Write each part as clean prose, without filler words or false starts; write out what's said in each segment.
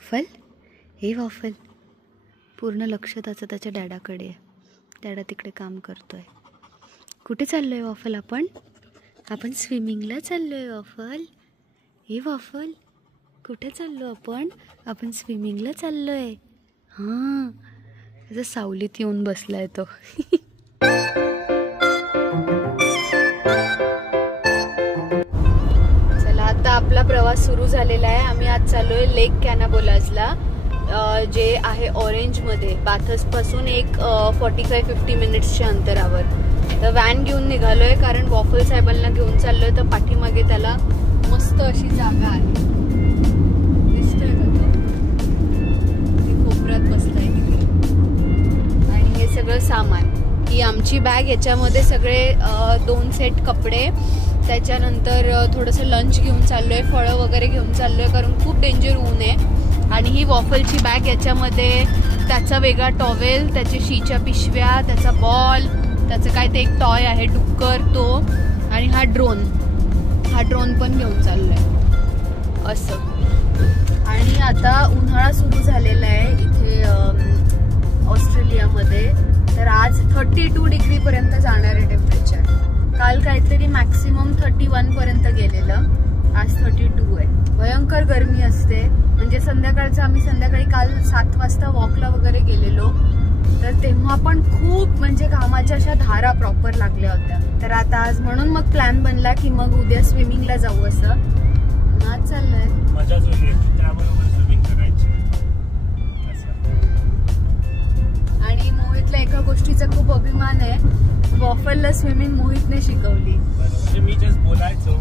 Waffle, हे waffle पूर्ण लक्ष त्याचं त्याच्या डॅडाकडे आहे. डॅडा तिकडे काम करतोय. कुठे चाललो आहे वॉफल आपण? आपण स्विमिंगला चाललो आहे वॉफल. हे वॉफल कुठे चाललो आपण? आपण स्विमिंगला चाललो आहे. हां, त्याचा सावलीत येऊन बसला आहे तो. चला आता आपला प्रवास सुरू झालेला आहे. आम्ही आज चाललो आहे लेक कॅनाबोलाजला, जे आहे ऑरेंजमध्ये. बाथर्सपासून एक 45-50 मिनिट्सच्या अंतरावर. तर व्हॅन घेऊन निघालो आहे, कारण वॉफल साहेबांना घेऊन चाललो आहे. तर पाठीमागे त्याला मस्त अशी जागा आहे, दिसतोय का तो? कोपऱ्यात बसलाय तिथे. आणि हे सगळं सामान, ही आमची बॅग. याच्यामध्ये सगळे 2 सेट कपडे, त्याच्यानंतर थोडंसं लंच घेऊन चाललो आहे, फळं वगैरे घेऊन चाललो आहे, कारण खूप डेंजर ऊन आहे. आणि ही वॉफलची बॅग, याच्यामध्ये त्याचा वेगळा टॉवेल, त्याच्या शीच्या पिशव्या, त्याचा बॉल, त्याचं काय ते एक टॉय आहे डुक्कर तो, आणि हा ड्रोन पण घेऊन चाललाय असं. आणि आता उन्हाळा सुरू झालेला आहे इथे ऑस्ट्रेलियामध्ये. तर आज 32 डिग्री पर्यंत जाणार आहे टेम्परेचर. काल काहीतरी मॅक्सिमम 31 पर्यंत गेलेलं, आज 32 आहे. भयंकर गरमी असते. म्हणजे संध्याकाळचं, आम्ही संध्याकाळी काल 7 वाजता वॉकला वगैरे गेलेलो, तर तेव्हा पण खूप म्हणजे घामाच्या अशा धारा प्रॉपर लागल्या होत्या. तर आता आज म्हणून मग प्लॅन बनला की मग उद्या स्विमिंगला जाऊ असं. आज चाललंय मजाच वेगळी, त्याबरोबर स्विमिंग करायची. आणि मोहितला एका गोष्टीचा खूप अभिमान आहे, वॉफलला स्विमिंग मोहितने शिकवली. म्हणजे मी जस्ट बोलायचो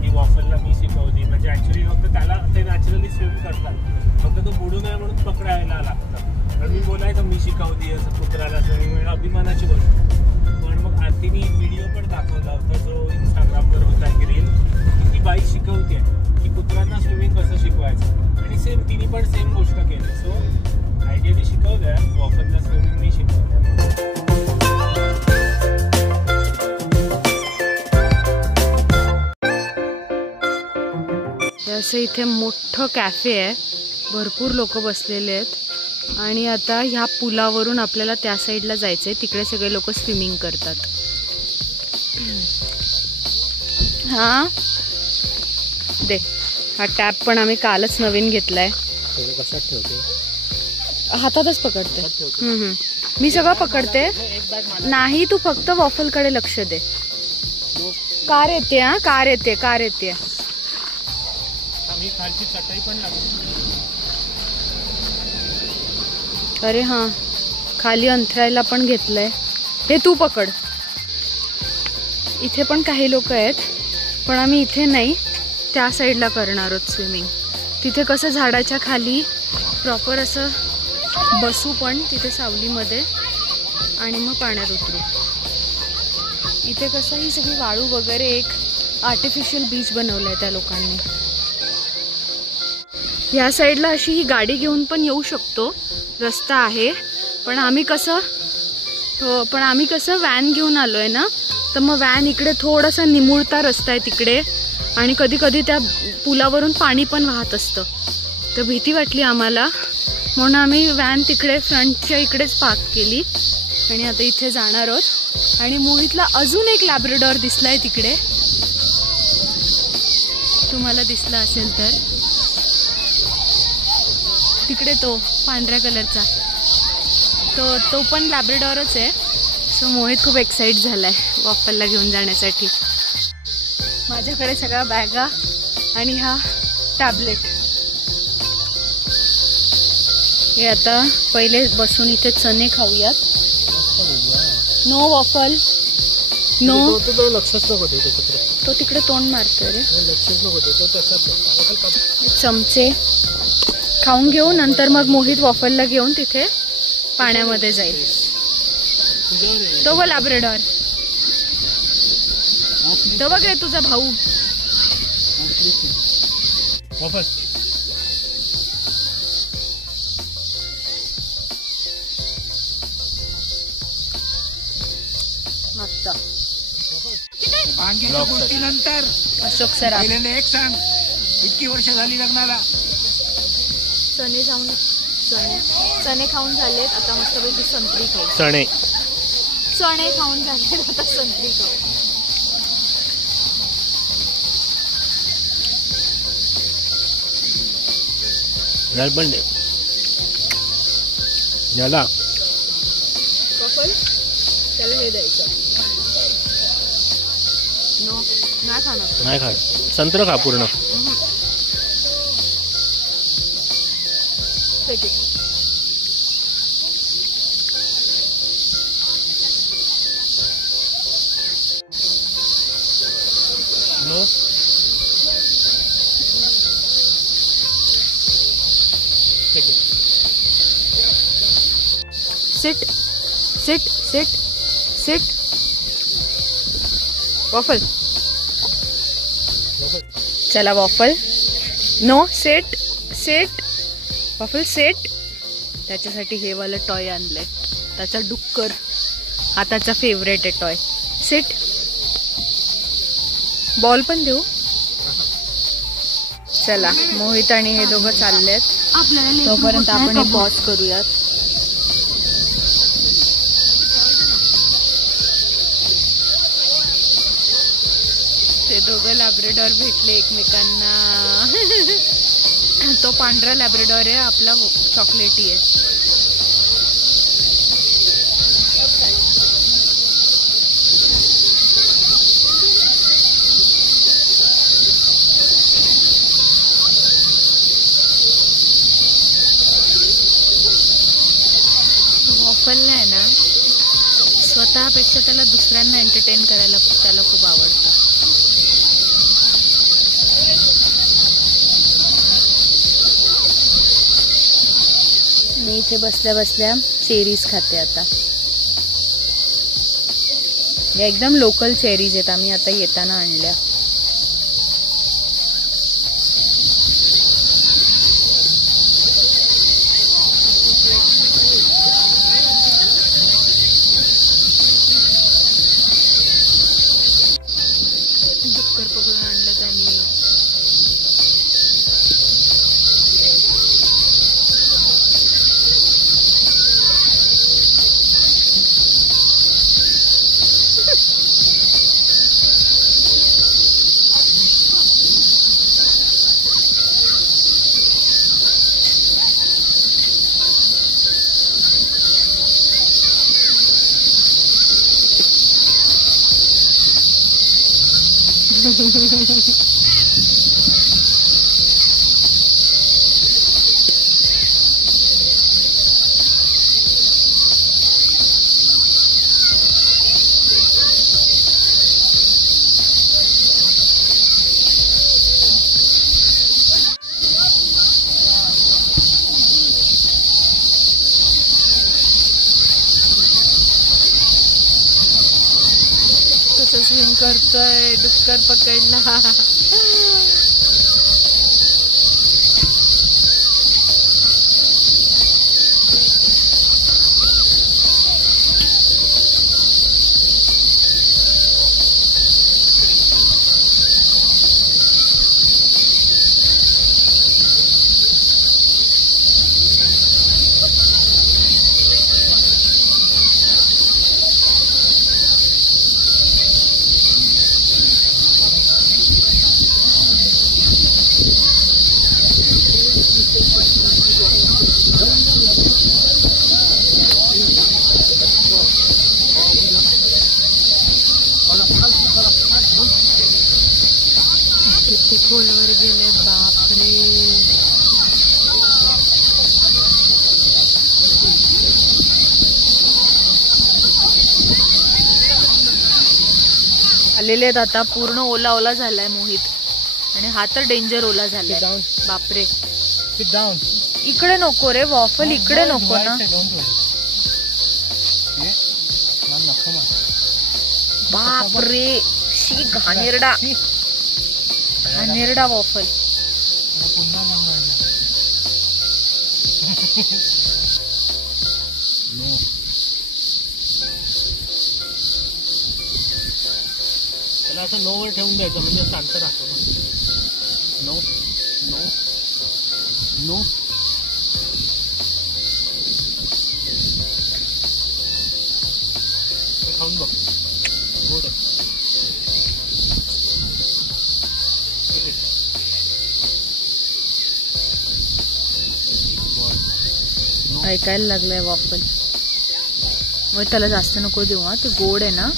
की वॉफलला मी शिकवली, म्हणजे ऍक्च्युली फक्त त्याला ते नॅचरली स्विम करतात, फक्त तो बुडू नये म्हणून पकडायला लागतं. पण मी बोलायचं मी शिकवली असं कुत्र्याला स्विमिंग, अभिमानाची गोष्ट. पण मग आरतीने एक व्हिडिओ पण दाखवला होता जो इंस्टाग्रामवर होता, एक रील, की ती बाई शिकवते की कुत्र्यांना स्विमिंग कसं शिकवायचं. आणि सेम तिने पण सेम गोष्ट केली. सो आयडिया मी शिकवलंय, वॉफलला स्विमिंग मी शिकवलंय. असं इथे मोठं कॅफे आहे, भरपूर लोक बसलेले आहेत. आणि आता ह्या पुलावरून आपल्याला त्या साईडला जायचंय, तिकडे सगळे लोक स्विमिंग करतात. हा दे, हा टॅप पण आम्ही कालच नवीन घेतलाय. कसा ठेवते? हातातच पकडते. मी सगळं पकडते. नाही, तू फक्त वॉफलकडे लक्ष दे. कार येते, हा कार येते, कार येते. खालची चटई पण लागते. अरे हां, खाली अंथरायला पण घेतलंय. हे तू पकड. इथे पण काही लोक आहेत, पण आम्ही इथे नाही, त्या साईडला करणार आहोत स्विमिंग. तिथे कसं झाडाच्या खाली प्रॉपर असं बसू पण तिथे सावलीमध्ये, आणि मग पाण्यात उतरू. इथे कसं ही सगळी वाळू वगैरे एक आर्टिफिशियल बीच बनवलंय त्या लोकांनी. ह्या साईडला अशी ही गाडी घेऊन पण येऊ शकतो, रस्ता आहे. पण आम्ही कसं व्हॅन घेऊन आलोय ना, तर मग व्हॅन इकडे थोडासा निमुळता रस्ता आहे तिकडे, आणि कधी कधी त्या पुलावरून पाणी पण वाहत असतं. तर भीती वाटली आम्हाला, म्हणून आम्ही व्हॅन तिकडे फ्रंटच्या इकडेच पार्क केली. आणि आता इथे जाणार आहोत. आणि मोहितला अजून एक लॅब्राडॉर दिसलाय तिकडे, तुम्हाला दिसला असेल तर. तिकडे तो पांढऱ्या कलरचा, तो पण लॅब्राडॉरच आहे. सो मोहित खूप एक्साइट झालाय वॉफलला घेऊन जाण्यासाठी. माझ्याकडे सगळ्या बॅगा आणि हा टॅबलेट. हे आता पहिले बसून इथे चणे खाऊयात. No waffle, no. लक्षच नको देऊ तिकडे, तो तिकडे तोंड मारतोय रे. लक्षच नको देऊ त्याच्यात. चमचे खाऊन घेऊ, नंतर मग मोहित वॉफलला घेऊन तिथे पाण्यामध्ये जाईल. तो बघ लॅब्राडॉर, तो बघ रे तुझा भाऊ. मस्त. गोष्टीनंतर अशोक सर पहिल्यांदा एक सांग, इतकी वर्ष झाली लग्नाला, चणे खाऊन झालेत, आता मस्तपैकी संत्री खाऊ. चणे खाऊन झालेत, आता संत्री खाऊ. पण याला कपल त्याला हे द्यायचं. नो नाही खाणार. नाही खा, संत्र खा पूर्ण. No sit sit sit sit. Waffle चला waffle. No set set waffle set. त्याच्यासाठी हे वाला टॉय आणलंय, त्याचा डुक्कर. हा त्याचा फेवरेट आहे टॉय. सेट. बॉल पण देऊ. चला मोहित आणि हे दोघं चाललेत, तोपर्यंत आपण हे पॉज करूयात. ते दोघं लॅब्रेडॉर भेटले एकमेकांना. तो पांढरा लॅब्रेडॉर आहे, आपला चॉकलेटी आहे. वॉफलला आहे ना, स्वतःपेक्षा त्याला दुसऱ्यांना एंटरटेन करायला त्याला खूप आवडतं. मी इथे बसल्या बसल्या चेरीज खाते आता. या एकदम लोकल चेरीज आहेत, आम्ही आता येताना आणल्या. डुक्कर पकडून आणलं त्यांनी. कसं स्विम करतोय, डुक्कर पकडला. किती खोलवर गेले, बापरे. आलेले आहेत आता. पूर्ण ओला ओला झालाय मोहित, आणि हा तर डेंजर ओला झालाय. बापरे. इकडे नको रे वॉफल, इकडे नको ना. बापरे, शी घाणेरडा घाणेरडा वॉफल. त्याला असं नो वर ठेवून द्यायचं, म्हणजे शांत राहतो ना. नो नो नो खाऊन बघ, गोड आहे. ऐकायला लागलंय वॉफल. मग त्याला जास्त नको देऊ हा, ते गोड आहे ना.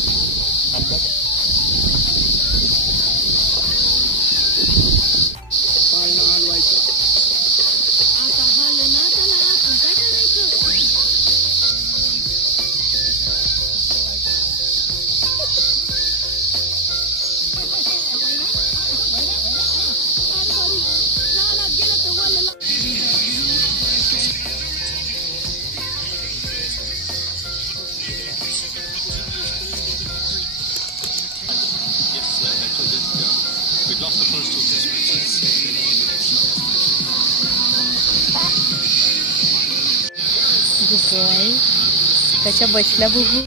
त्याच्या बसल्या बघू.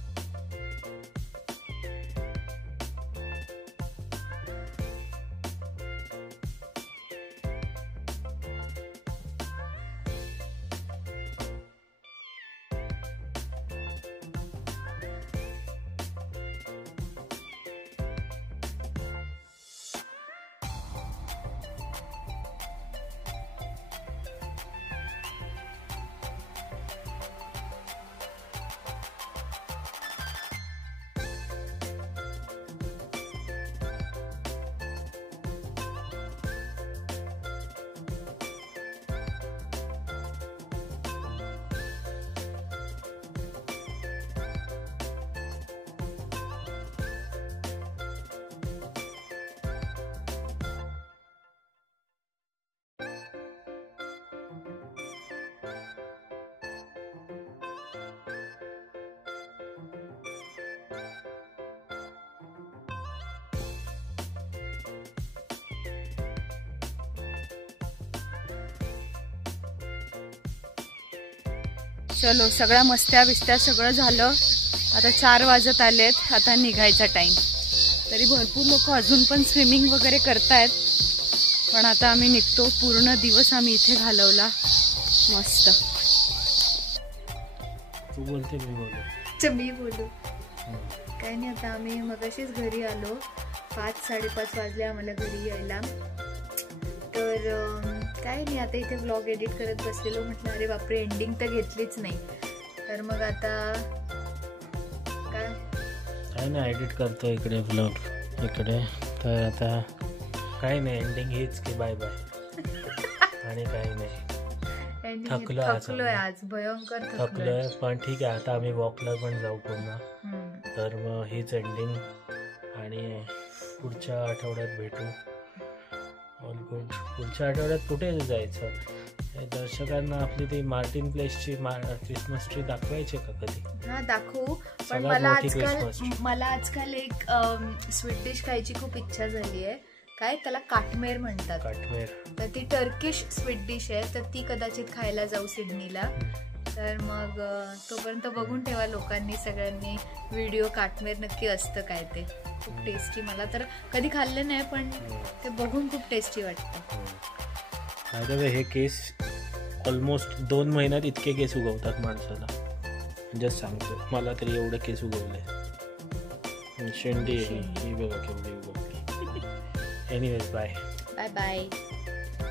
चलो, सगळ्या मस्त्या बिस्त्या सगळं झालं. आता 4 वाजत आलेत. आता निघायचा टाइम. तरी भरपूर लोक अजून पण स्विमिंग वगैरे करतायत. पण आता आम्ही निघतो. पूर्ण दिवस आम्ही इथे घालवला. मस्त. तू बोलते मी बोलू? मी बोलू. काही नाही, आता आम्ही मगाशीच घरी आलो. 5-5:30 वाजले आम्हाला घरी यायला. तर काय नाही, आता इथे व्लॉग एडिट करत बसलेलो. म्हटलं अरे बापरे, एंडिंग तर घेतलीच नाही. तर मग आता काय नाही, एडिट करतो इकडे व्लॉग इकडे. तर आता काय नाही, एंडिंग हेच की बाय बाय. आणि काही नाही, थकलोय आज, भयंकर थकलोय. पण ठीक आहे, आता आम्ही वॉकला पण जाऊ पुन्हा. तर मग हीच एंडिंग. आणि पुढच्या आठवड्यात भेटू. All good. पुढच्या आठवड्यात कुठे जायचं? दर्शकांना आपली ती मार्टिन प्लेसची क्रिसमस ट्री दाखवायची का कधी? हा, दाखवू. पण मला आजकाल एक स्वीट डिश खायची खूप इच्छा झाली आहे. काय त्याला काटमेर म्हणतात. काटमेर. तर ती टर्किश स्वीट डिश आहे. तर ती कदाचित खायला जाऊ सिडनीला. तर मग तोपर्यंत बघून ठेवा लोकांनी सगळ्यांनी व्हिडिओ. काटमेर नक्की असतं काय ते. खूप टेस्टी. मला तर कधी खाल्लं नाही, पण ते बघून खूप टेस्टी वाटतं. हे केस ऑलमोस्ट 2 महिन्यात इतके केस उगवतात माणसाला. जस्ट सांगतो, मला तरी एवढे केस उगवले. शेंडी ही बघा केवढी उगवली. Anyways, bye bye bye.